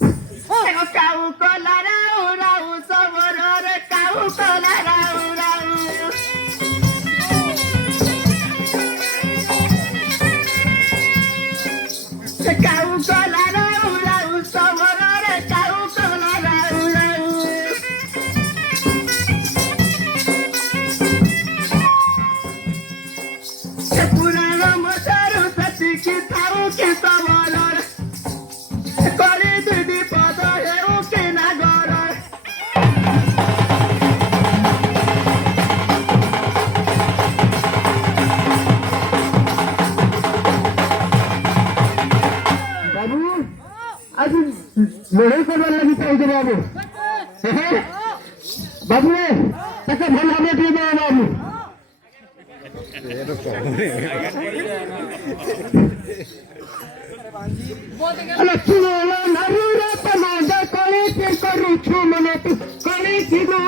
काऊ Cola राऊ राऊ समोर रे काऊ Cola राऊ राऊ काऊ Cola राऊ राऊ समोर रे काऊ कोला राऊ राऊ पुरानो मसारू सती की थाऊ की समोर करे दिदी पद हेउ के ना गर बाबू आज लड़ाई करवार लगी चाहिए बाबू बाबू रे तक भल हमें दे दो बाबू लक्ष्मण नरुरा समाज कले के करू छु मने तू कले छिनो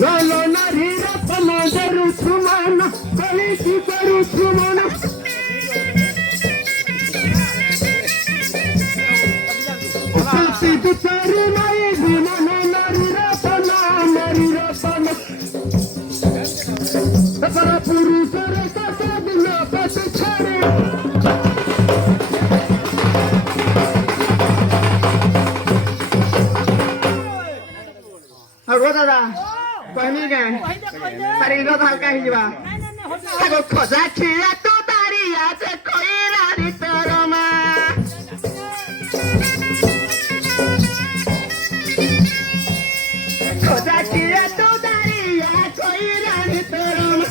लो नरुरा समाज रु छु मन कले की करू छु मन सती बिचारू नहीं जीवन नरुरा सना तपरा पुरुष रे कसे दिन पत छरे हगो दादा कहनी के तारी रो धाल काहि जीवा हगो खोजा छिया तू तारी आज कोई रानी तोरमा खोजा छिया तू तारी आज कोई रानी तोरमा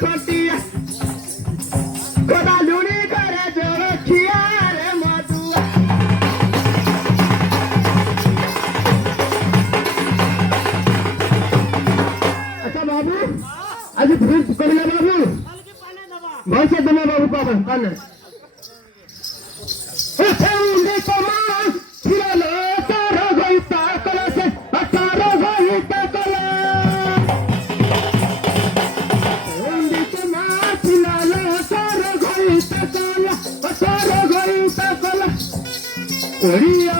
खोटिया खोदा लुनी करे जोरो खिया रे मधुआ अच्छा बाबू आज फिर करिए बाबू भाई से दमा बाबू पावन पाने उठे समान फिरलो तारो गई ताकला से तारो गई ताकला उंडी समान फिरलो तारो गई ताकला तारो गई ताकला ओरिया